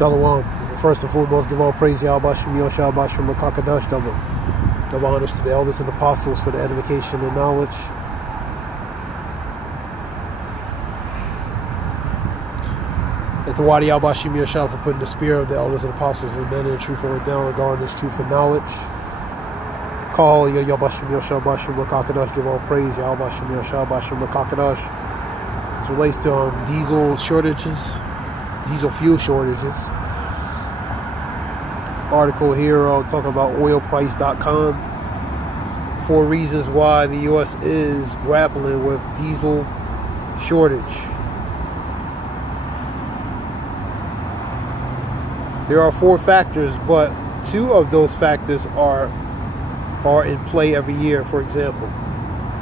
Shalom. First and foremost, give all praise Yahweh Shem Yoshua Bashim Makakadash, double honors to the elders and apostles for the edification and knowledge. And to Wadi Yahweh Shem Yoshua for putting the spirit of the elders and apostles and men in the truth word down regarding this truth and knowledge. Call Yahweh Shem Yoshua Bashim Makakadash, give all praise Yahweh Shem Yoshua Bashim Makakadash. This relates to diesel shortages. Diesel fuel shortages. Article here talking about oilprice.com. 4 reasons why the U.S. is grappling with diesel shortage. There are 4 factors, but 2 of those factors are in play every year. For example,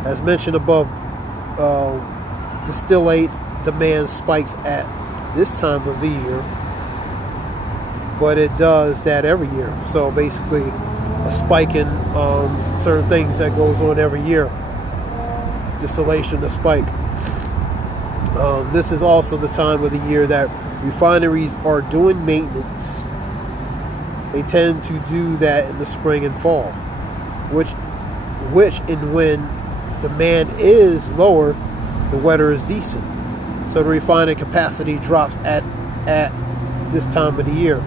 as mentioned above, distillate demand spikes at this time of the year, but it does that every year. So basically a spike in certain things that goes on every year. Distillation, a spike. This is also the time of the year that refineries are doing maintenance. They tend to do that in the spring and fall, which and when demand is lower, the weather is decent. So the refining capacity drops at this time of the year.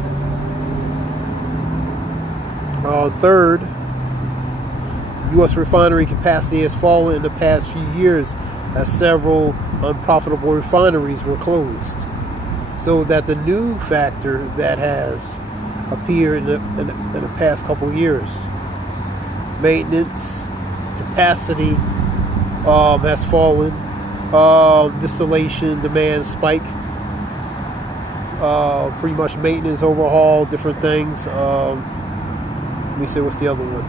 Third, U.S. refinery capacity has fallen in the past few years as several unprofitable refineries were closed. So that the new factor that has appeared in the past couple of years, maintenance capacity has fallen. Distillation demand spike, pretty much maintenance, overhaul, different things. Let me see, what's the other one?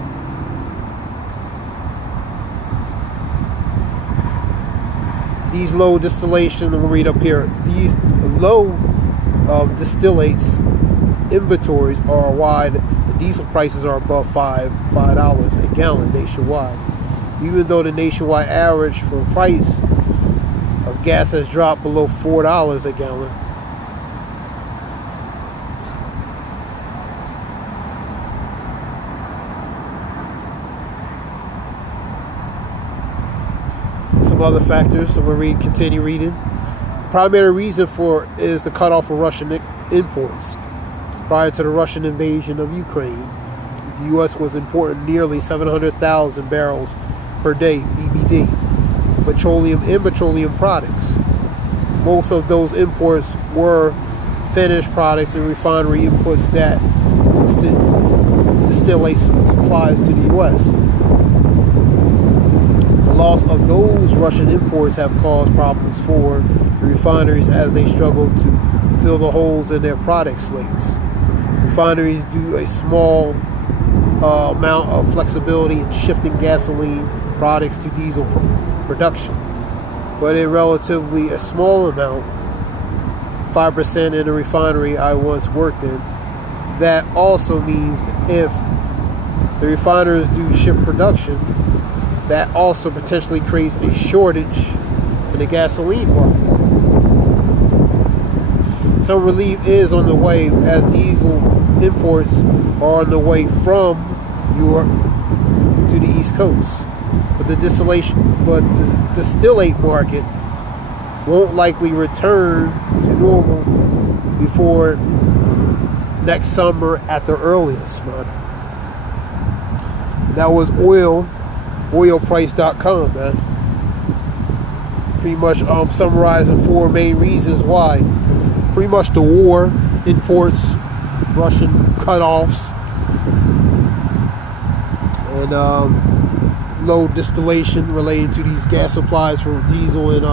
These low distillation, I'm going to read up here. These low distillates inventories are why the diesel prices are above $5 a gallon nationwide. Even though the nationwide average for price of gas has dropped below $4 a gallon. Some other factors, I'm going to continue reading. The primary reason for is the cutoff of Russian imports. Prior to the Russian invasion of Ukraine, the U.S. was importing nearly 700,000 barrels per day, BBD. Petroleum and petroleum products. Most of those imports were finished products and refinery inputs that boosted distillate supplies to the U.S. The loss of those Russian imports have caused problems for the refineries as they struggle to fill the holes in their product slates. Refineries do a small amount of flexibility in shifting gasoline products to diesel production, but a relatively a small amount, 5% in a refinery I once worked in. That also means that if the refiners do shift production, that also potentially creates a shortage in the gasoline market. Some relief is on the way as diesel imports are on the way from Europe to the East Coast. But the distillate market won't likely return to normal before next summer at the earliest, man. That was oilprice.com, man. Pretty much summarizing 4 main reasons why. Pretty much the war, imports, Russian cutoffs, and low distillation related to these gas supplies for diesel and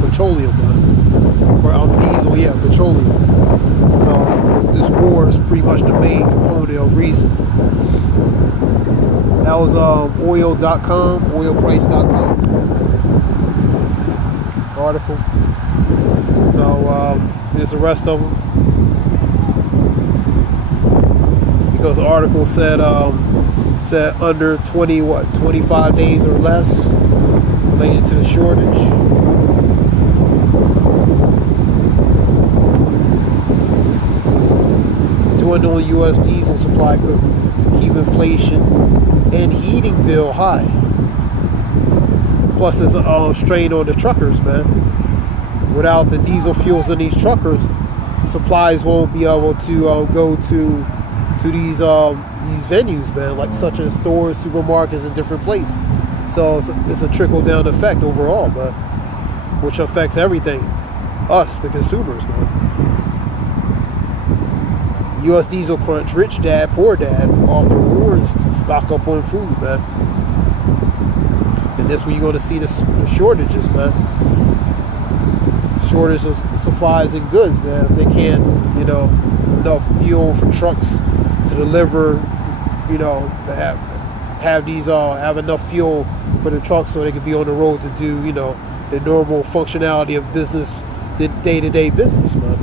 petroleum, or diesel, yeah, petroleum. So this war is pretty much the main component of reason. That was oil.com, oilprice.com article. So there's the rest of them. Because the article said under 25 days or less related to the shortage. Anyone knowing U.S. diesel supply could keep inflation and heating bill high. Plus, there's a strain on the truckers, man. Without the diesel fuels in these truckers, supplies won't be able to go to these venues, man, like such as stores, supermarkets, and different places. So it's a trickle down effect overall, man, which affects everything, us, the consumers, man. U.S. diesel crunch, rich dad, poor dad, author warns to stock up on food, man. And that's when you're going to see the shortages, man. Shortage of supplies and goods, man. If they can't, enough fuel for trucks to deliver, have enough fuel for the trucks so they can be on the road to do, the normal functionality of business, the day-to-day business, man.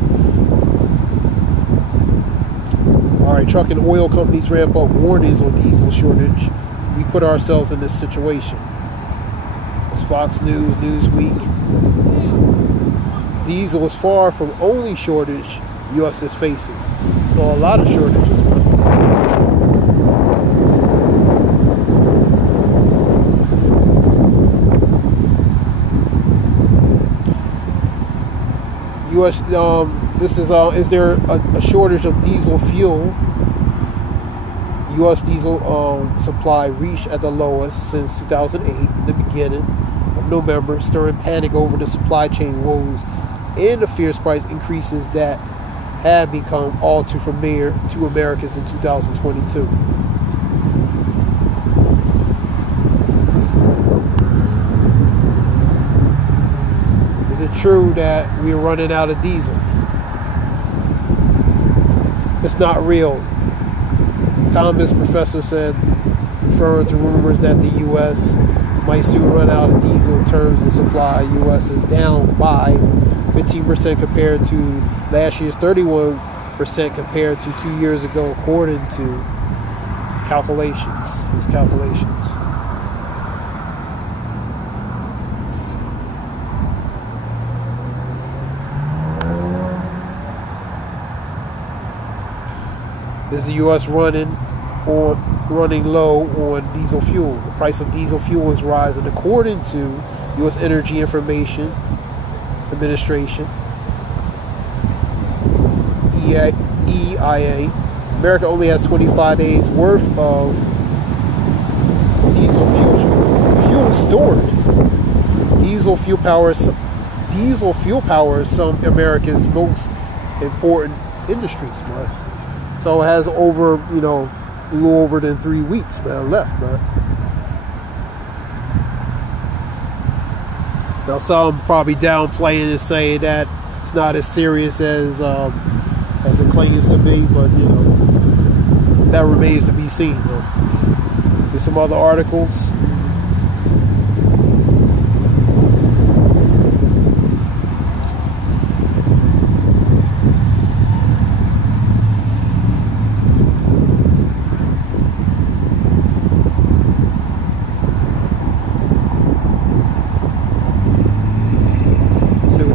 All right, truck and oil companies ramp up warnings on diesel shortage. We put ourselves in this situation. It's Fox News, Newsweek. Diesel is far from only shortage U.S. is facing. So a lot of shortages. U.S. Is there a shortage of diesel fuel? U.S. diesel supply reached at the lowest since 2008 in the beginning of November, stirring panic over the supply chain woes and the fierce price increases that have become all too familiar to Americans in 2022. Is it true that we're running out of diesel? It's not real. Economist professor said, referring to rumors that the U.S. might soon run out of diesel in terms of supply. U.S. is down by 15% compared to last year's 31% compared to 2 years ago, according to his calculations. Is the U.S. running low on diesel fuel? The price of diesel fuel is rising, according to U.S. Energy Information Administration, EIA. America only has 25 days worth of diesel fuel stored. Diesel fuel power is some America's most important industries, man. So it has over, a little over than 3 weeks, man, left, man. Now, some probably downplaying and saying that it's not as serious as it claims to be, but, that remains to be seen, though. There's some other articles.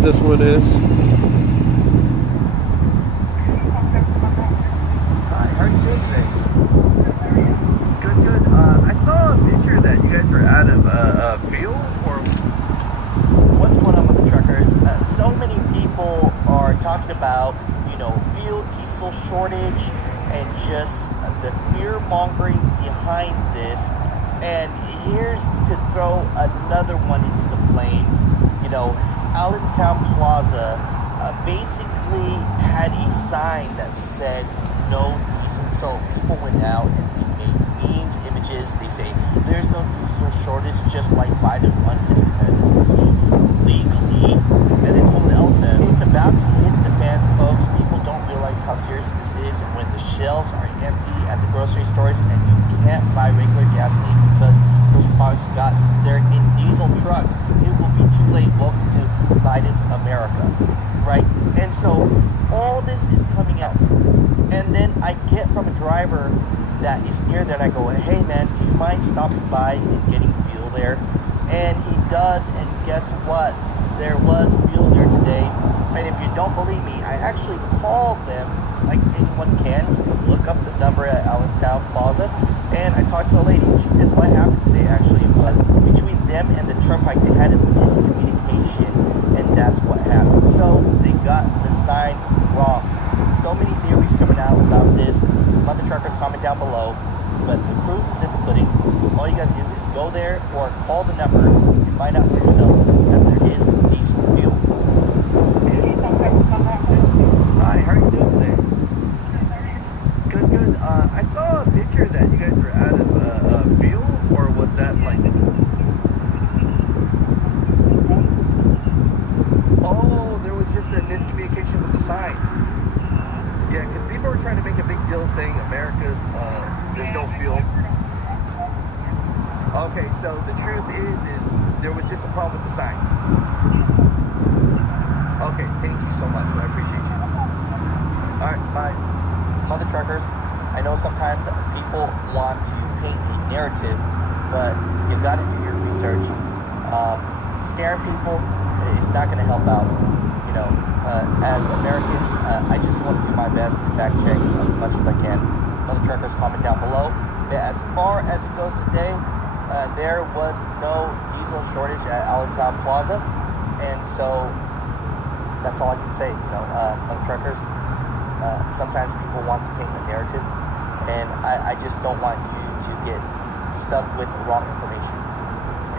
This one is. Hi, how are you doing today? Good. I saw a picture that you guys were out of fuel, or what's going on with the truckers? So many people are talking about, fuel, diesel shortage, and just the fear mongering behind this. And here's to throw another one into the flame. Allentown Plaza basically had a sign that said no diesel. So people went out and they made memes, images. They say there's no diesel shortage, just like Biden won his presidency legally. And then someone else says it's about to hit the fan, folks. People don't realize how serious this is when the shelves are empty at the grocery stores and you can't buy regular gasoline because those products got there in diesel trucks. It will be too late. Welcome to Biden's America, right? And so all this is coming out, and then I get from a driver that is near there, and I go, hey man, do you mind stopping by and getting fuel there? And he does, and guess what? There was fuel there today. And if you don't believe me, I actually called them, like anyone can. You can look up the number at Allentown Plaza. And I talked to a lady. She said what happened today actually was between them and the turnpike, they had a miscommunication, and that's what happened. So they got the sign wrong. So many theories coming out about this. Mother truckers, comment down below. But the proof is in the pudding. All you gotta do is go there or call the number and find out for yourself that there is diesel fuel. Hi, how are you doing today? Good, good. I saw a picture that you guys were out of fuel, or was that like... Oh, there was just a miscommunication with the sign. Yeah, because people were trying to make a big deal saying America's, there's no fuel. Okay, so the truth is there was just a problem with the sign. Okay, thank you so much. I appreciate you. Alright, bye. Mother truckers, I know sometimes people want to paint a narrative, but you gotta do your research. Scaring people, it's not gonna help out. You know, as Americans, I just want to do my best to fact check as much as I can. Mother truckers, comment down below. As far as it goes today, there was no diesel shortage at Allentown Plaza, and so that's all I can say. You know, mother truckers, sometimes people want to paint a narrative, and I just don't want you to get stuck with the wrong information.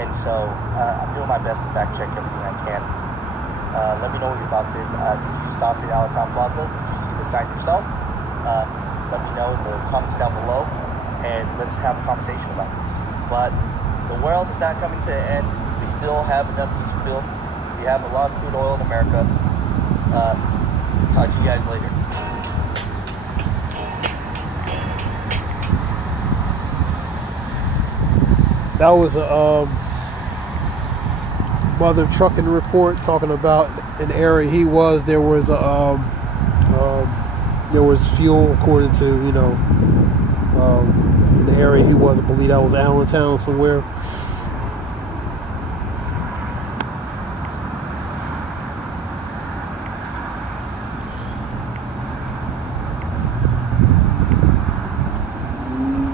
And so I'm doing my best to fact check everything I can. Let me know what your thoughts is. Did you stop at Allentown Plaza? Did you see the sign yourself? Let me know in the comments down below, and let's have a conversation about this. But the world is not coming to an end. We still have enough diesel fuel. We have a lot of crude oil in America. Talk to you guys later. That was a mother trucking report talking about an area he was. There was fuel according to, you know, in the area he was. I believe that was Allentown somewhere.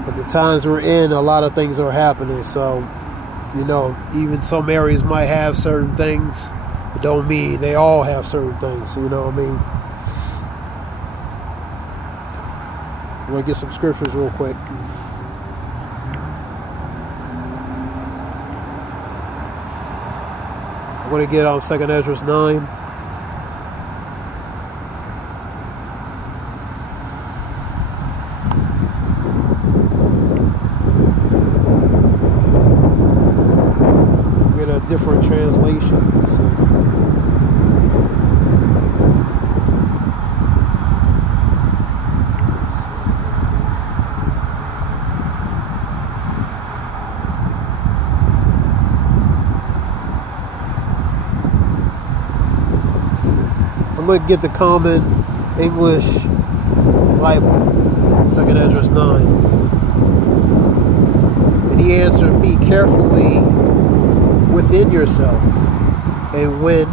But the times we're in, a lot of things are happening. So, you know, even some areas might have certain things, but don't mean they all have certain things. You know what I mean? I'm going to get some scriptures real quick. I'm going to get 2nd Ezra 9. Get a different translation. I'm going to get the Common English Bible, 2nd Ezra 9. And he answered me, carefully within yourself, and when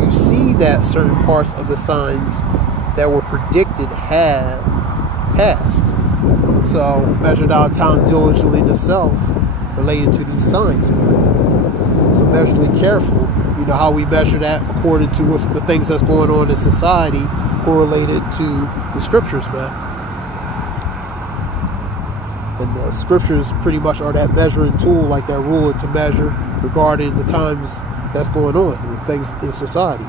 you see that certain parts of the signs that were predicted have passed, so measure our time diligently in the self related to these signs, man. So measurably careful. You know how we measure that according to what's the things that's going on in society correlated to the scriptures, man. And the scriptures pretty much are that measuring tool, like that ruler to measure regarding the times that's going on, the things in society.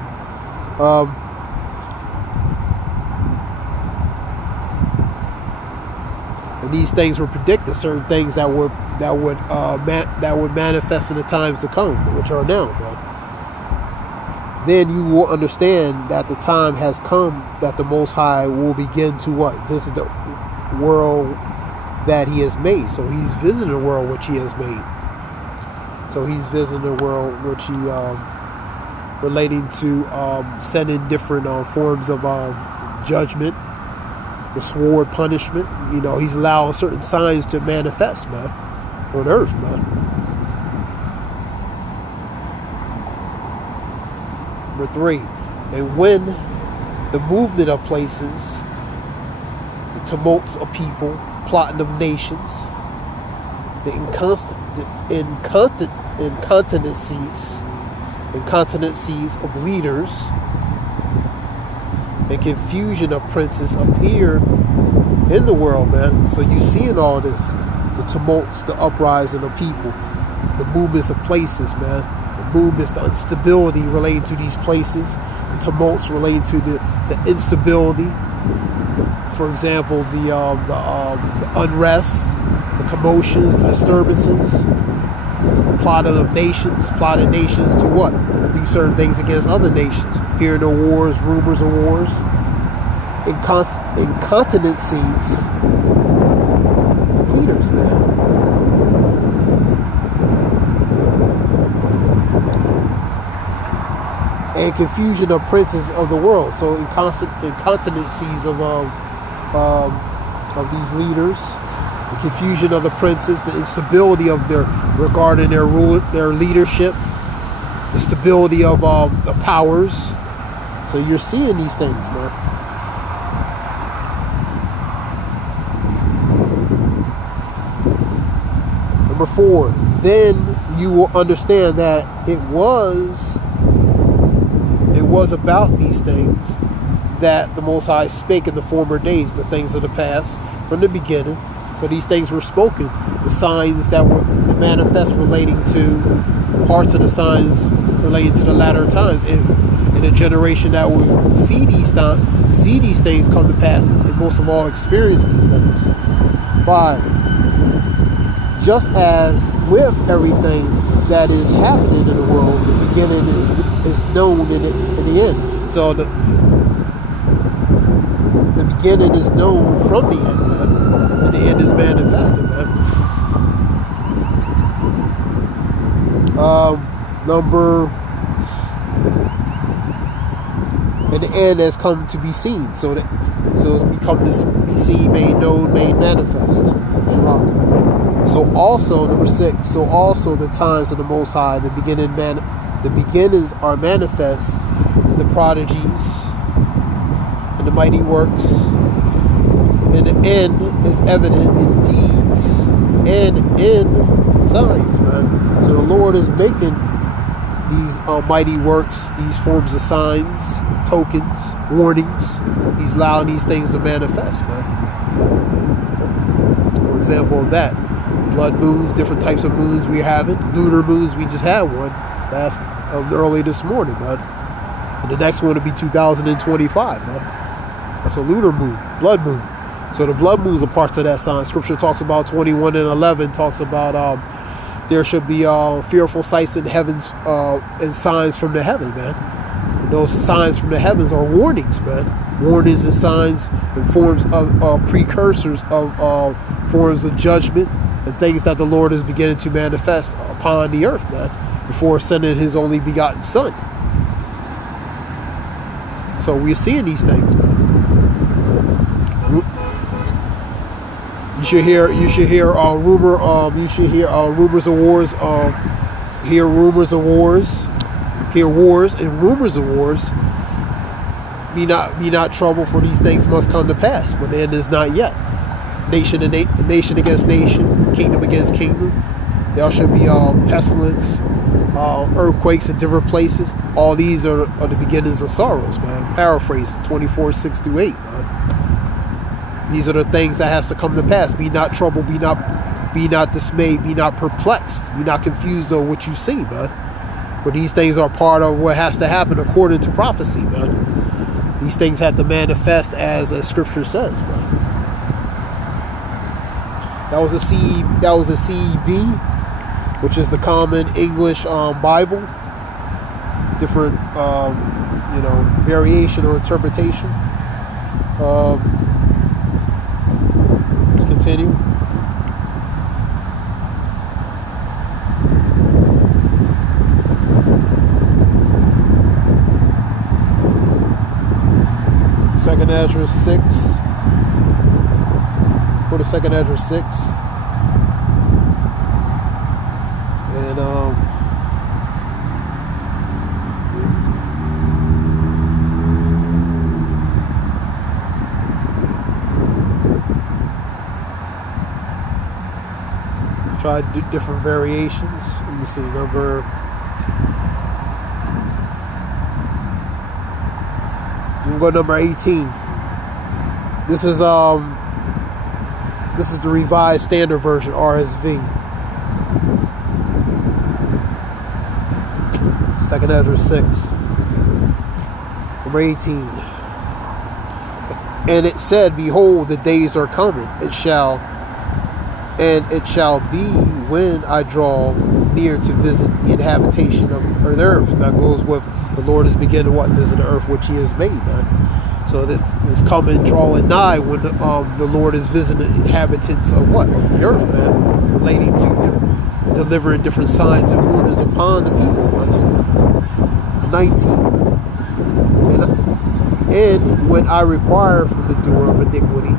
And these things were predicted, certain things that would manifest in the times to come, which are now, man. Then you will understand that the time has come that the Most High will begin to what? Visit the world that he has made. So he's visiting the world which he has made. So he's visiting the world which he relating to sending different forms of judgment, the sword punishment. You know, he's allowing certain signs to manifest, man, on earth, man. Number 3, And when the movement of places, the tumults of people, plotting of nations, the incontinencies of leaders, and confusion of princes appear in the world, man. So you seeing all this, the tumults, the uprising of people, the movements of places, man. The movements, the instability relating to these places, the tumults relating to the instability. For example, the unrest, the commotions, the disturbances, the plotting nations to what? Do certain things against other nations. Hearing of wars, rumors of wars, incontinencies of leaders, man. And confusion of princes of the world. So incontinencies of these leaders, the confusion of the princes, the instability of regarding their rule, their leadership, the stability of the powers. So you're seeing these things, man. Number 4, then you will understand that it was about these things that the Most High spake in the former days, the things of the past, from the beginning. So these things were spoken, the signs that were manifest relating to parts of the signs relating to the latter times, in a generation that will see these things come to pass, and most of all experience these things. 5. Just as with everything that is happening in the world, the beginning is known in the end. So the beginning is known from the end, man, and the end is manifested, man. And the end has come to be seen. So it's become to be seen, made known, made manifest. So also, number 6, so also the times of the Most High, the beginnings are manifest in the prodigies and the mighty works, and the end is evident in deeds and in signs, man. So the Lord is making these mighty works, these forms of signs, tokens, warnings. He's allowing these things to manifest, man. For example of that, blood moons, different types of moons we have it. Lunar moons, we just had one early this morning, man. And the next one will be 2025, man. That's a lunar moon, blood moon. So the blood moons are parts of that sign. Scripture talks about 21 and 11, talks about there should be fearful sights in heavens and signs from the heaven, man. And those signs from the heavens are warnings, man. Warnings and signs and forms of precursors of forms of judgment and things that the Lord is beginning to manifest upon the earth, man, before sending his only begotten son. So we're seeing these things, man. You should hear rumors of wars, hear rumors of wars, hear wars and rumors of wars. Be not troubled, for these things must come to pass, but the end is not yet. Nation against nation, kingdom against kingdom. There should be pestilence, earthquakes in different places. All these are the beginnings of sorrows, man. Paraphrasing 24:6-8, man. These are the things that has to come to pass. Be not troubled, be not dismayed, be not perplexed, be not confused of what you see, man. But these things are part of what has to happen according to prophecy, man. These things have to manifest as Scripture says, man. That was a CEB, which is the Common English Bible. Different, variation or interpretation. Let's continue. Second Ezra 6. Go to Second Ezra 6. And different variations. Let me see, number. We'll go number 18. This is the Revised Standard Version, RSV. 2nd Ezra 6. Number 18. And it said, behold, the days are coming. It shall be when I draw near to visit the inhabitation of the earth. That goes with the Lord is beginning to what? Visit the earth which he has made, man. So this is coming, drawing nigh when the Lord is visiting the inhabitants of what? Of the earth, man. Relating to delivering different signs and wonders upon the people, man. 19. And when I require from the doer of iniquity,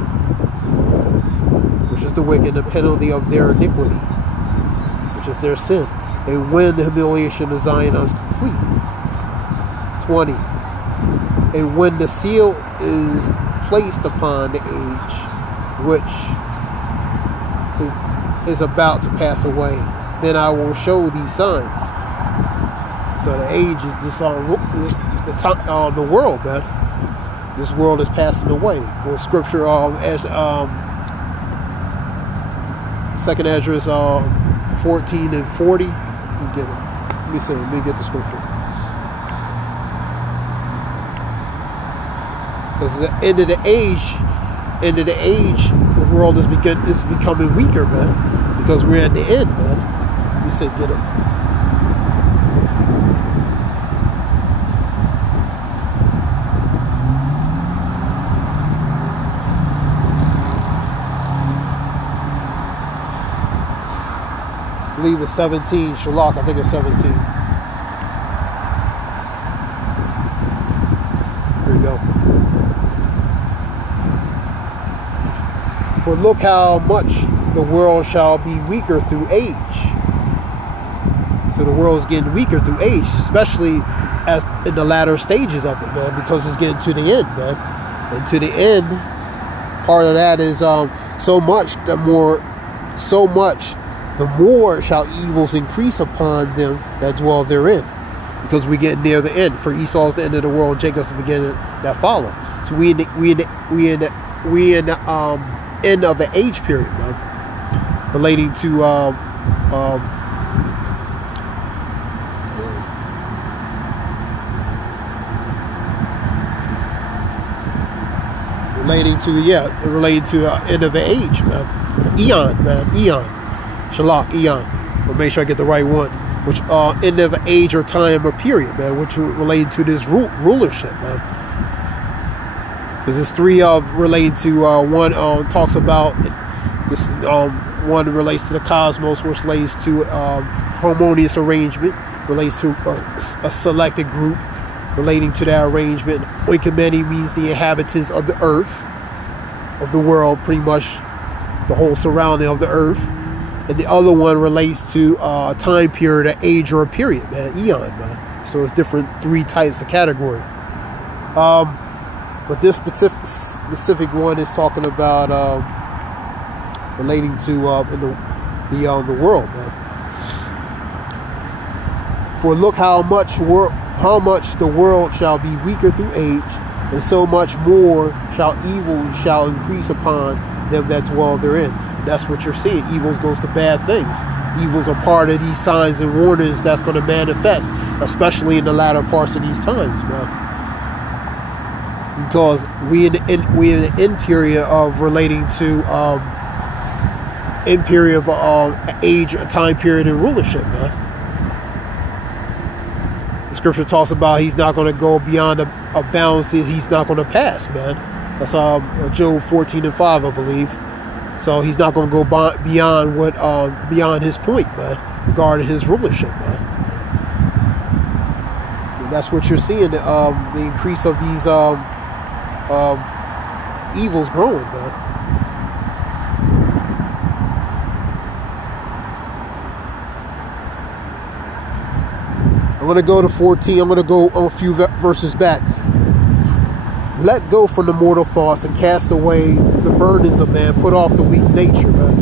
which is the wicked, the penalty of their iniquity, which is their sin, and when the humiliation of Zion is complete. 20. And when the seal is placed upon the age, which is about to pass away, then I will show these signs. So the age is this the world, man. This world is passing away. For scripture, as 2nd Ezra 14 and 40. Let me get the scripture. Because at the end of the age, the world is becoming weaker, man. Because we're at the end, man. Let me say, get it. I believe it's 17. Shalak, I think it's 17. Here we go. For look how much the world shall be weaker through age. So the world is getting weaker through age, especially as in the latter stages of it, man, because it's getting to the end, man. And to the end, part of that is so much the more shall evils increase upon them that dwell therein, because we get near the end. For Esau's the end of the world, Jacob's the beginning that follow. So we in the end of the age period, man, relating to relating to end of the age, man. Eon. Shalak, Eon. But make sure I get the right one. Which end of age or time or period, man, which related to this rulership, man. Because there's three related to one talks about this. One relates to the cosmos, which relates to harmonious arrangement, relates to a selected group relating to that arrangement. Oikoumene means the inhabitants of the earth, of the world, pretty much the whole surrounding of the earth. And the other one relates to a time period, an age, or a period, man. Eon, man. So it's different, three types of category. But this specific one is talking about relating to the world, man. For look how much the world shall be weaker through age, and so much more evil shall increase upon them that dwell therein. And that's what you're seeing. Evils goes to bad things. Evils are part of these signs and warnings that's going to manifest, especially in the latter parts of these times, man. Because we in the end period of relating to end period of age, time period, and rulership, man. The scripture talks about he's not going to go beyond a bounds that he's not going to pass, man. That's Job 14 and 5, I believe. So he's not going to go beyond what beyond his point, man, regarding his rulership, man. And that's what you're seeing, the increase of these evils growing, man. I'm going to go to 14. I'm going to go a few verses back. Let go from the mortal thoughts and cast away the burdens of man. Put off the weak nature, man.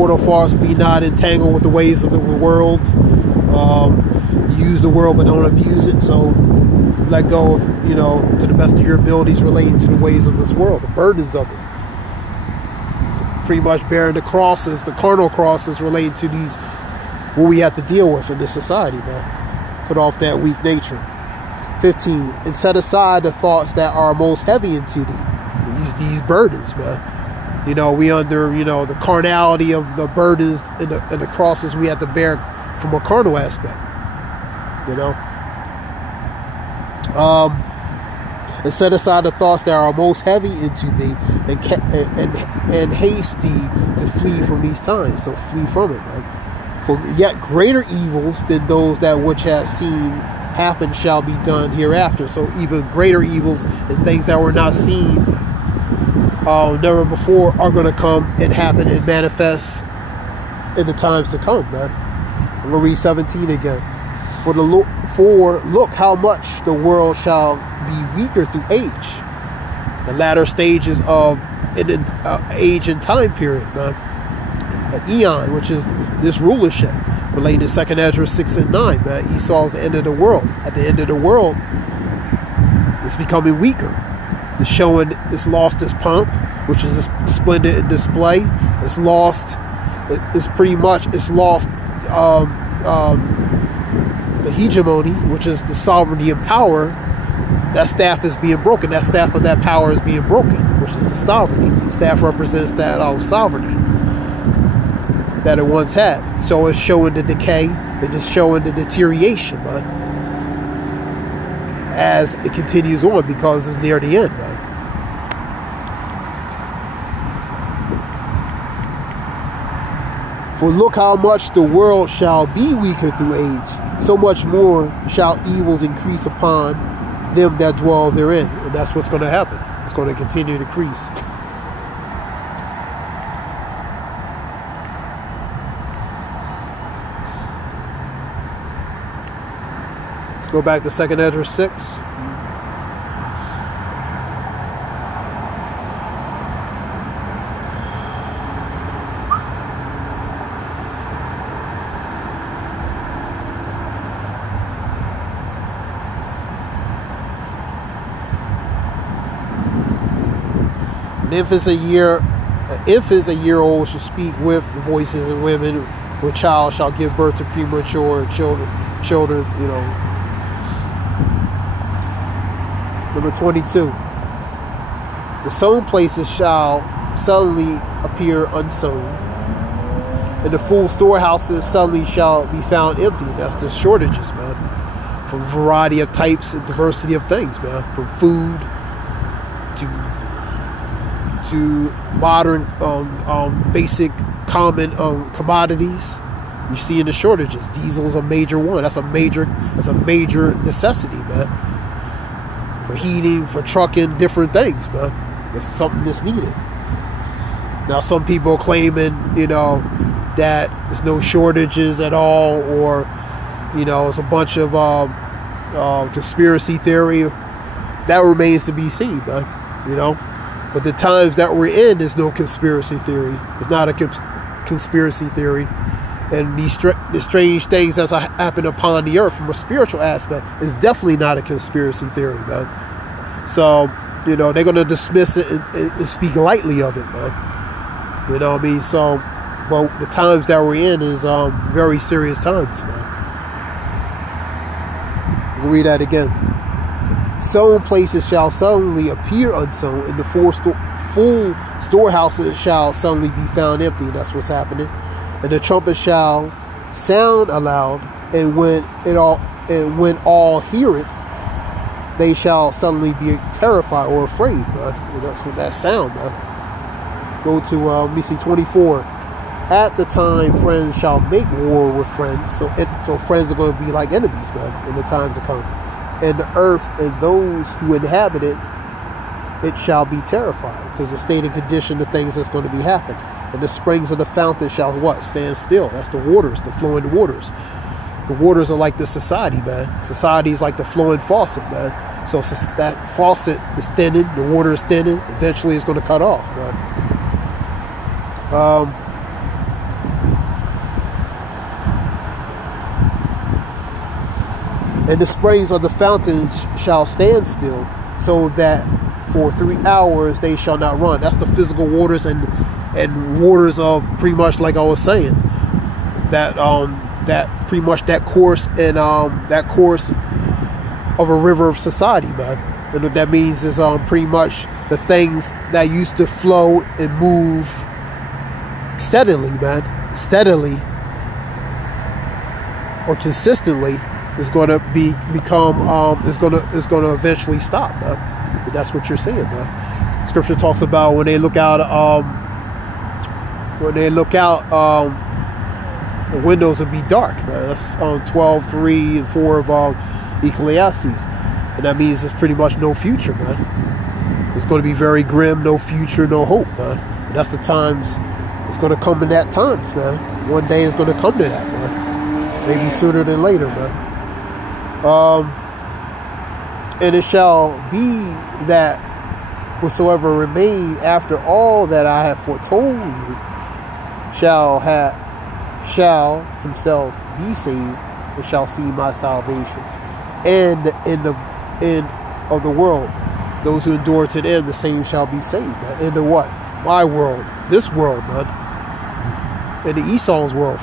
mortal thoughts be not entangled with the ways of the world. Use the world but don't abuse it. So let go of, to the best of your abilities relating to the ways of this world, the burdens of it. Pretty much bearing the crosses, the carnal crosses relating to these, what we have to deal with in this society, man. Put off that weak nature. 15, and set aside the thoughts that are most heavy into thee. These burdens, man. We under, the carnality of the burdens and the crosses we have to bear from a carnal aspect. And set aside the thoughts that are most heavy into thee, and haste thee to flee from these times. So flee from it, man. For yet greater evils than those that which have seen happen shall be done hereafter. So even greater evils and things that were not seen never before are going to come and happen and manifest in the times to come, man. I'm going to read 17 again. For look how much the world shall be weaker through age. The latter stages of an age and time period, man. An eon, which is this rulership, related to 2nd Ezra 6 and 9, man. Esau is the end of the world. At the end of the world, it's becoming weaker. It's lost its pomp, which is splendid in display. It's lost the hegemony, which is the sovereignty and power. That staff is being broken. That staff of that power is being broken, which is the sovereignty. Staff represents that sovereignty that it once had. So it's showing the decay. It is showing the deterioration, man, as it continues on, because it's near the end, man. For look how much the world shall be weaker through age, so much more shall evils increase upon them that dwell therein. And that's what's going to happen. It's going to continue to increase. Let's go back to 2nd Ezra 6. An infant a year old should speak with the voices of women. With child shall give birth to premature children. Number 22. The sown places shall suddenly appear unsown, and the full storehouses suddenly shall be found empty. That's the shortages, man. From a variety of types and diversity of things, man. From food to modern basic common commodities. You see in the shortages. Diesel's a major one. That's a major necessity, man. For heating, for trucking, different things, man. It's something that's needed. Now some people claiming, that there's no shortages at all, or it's a bunch of conspiracy theory. That remains to be seen, man. But the times that we're in, there's no conspiracy theory. It's not a conspiracy theory. And the strange things that's happened upon the earth from a spiritual aspect is definitely not a conspiracy theory, man. So, they're going to dismiss it and speak lightly of it, man. You know what I mean? So, but the times that we're in is very serious times, man. We'll read that again. Sown places shall suddenly appear unsown, and the full storehouses shall suddenly be found empty. That's what's happening. And the trumpet shall sound aloud, and when all hear it, they shall suddenly be terrified or afraid, man. And that's what that sound, man. Go to 24. At the time, friends shall make war with friends. So friends are going to be like enemies, man, in the times to come. And the earth and those who inhabit it shall be terrified, because the state and condition of things that's going to be happening. And the springs of the fountain shall what? Stand still. That's the waters, the flowing waters. The waters are like the society, man. Society is like the flowing faucet, man. So that faucet is thinning, the water is thinning. Eventually it's going to cut off, man. And the springs of the fountains shall stand still, so that for 3 hours they shall not run. That's the physical waters and waters of, pretty much like I was saying, that pretty much that course and that course of a river of society, man. And what that means is pretty much the things that used to flow and move steadily, man, or consistently, is going to is going to eventually stop, man. And that's what you're seeing, man. Scripture talks about when they look out, the windows will be dark, man. That's 12:3 and 4 of Ecclesiastes, and that means there's pretty much no future, man. It's going to be very grim, no future, no hope, man. And that's the times. It's going to come in that times, man. One day it's going to come to that, man. Maybe sooner than later, man. And it shall be that whatsoever remain after all that I have foretold you shall himself be saved, and shall see my salvation, and the end of the world. Those who endure to the end, the same shall be saved, man. End of what? My world, this world, man. And the Esau's world,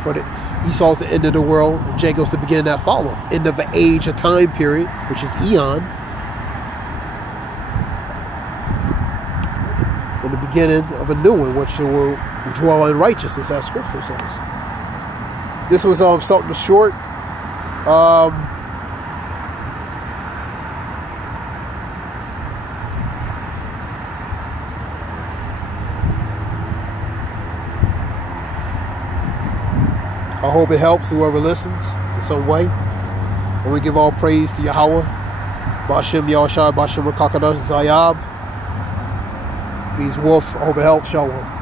for the Esau's the end of the world, and Jacob's the beginning that follow. End of an age, a time period, which is eon, and the beginning of a new one, which will dwell in righteousness, as Scripture says. This was something short. I hope it helps whoever listens in some way. And we give all praise to Yahweh, Bashem Yahushua, Bashem Rakakadah Zayab. Means wolf. I hope it helps. Shalom.